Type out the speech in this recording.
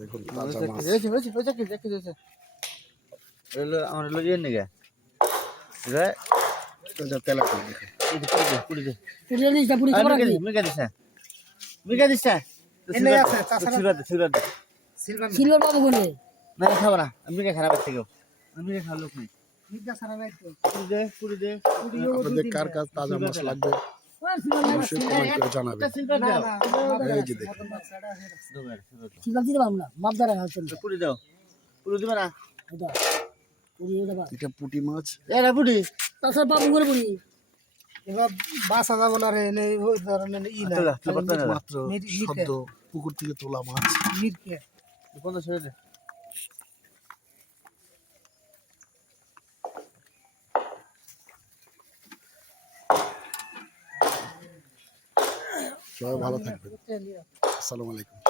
দেখুন তাজা মাছ। আমার লইয়ে নিগে রে তেলাপিয়া দেখুন। মিগা দিছে সিলভার বাবু কোনে না খাবো না আমি খারাপ থেকে আমি খাওয়া লোক নাই পুরি দে আপনাদের কার কার তাজা মাছ লাগবে অবশ্যই কমেন্ট করে জানাবেন। এই যে দেখুন সিলভার দিতে পারবো না মাপ দ্বারা হচ্ছে পুরি দাও পুরি দিবা না এটা পুরি এটা বা এটা পুঁটি মাছ। এরা পুরি তাছাড়া বাবু করে পুরি এবার বাসা যাবো না রে ওই ধরনের ই না মাত্র সদ্য পুকুর থেকে তোলা মাছ। মিরকে কোন ছেড়ে দে সবাই ভালো থাকবেন। আসসালামু আলাইকুম।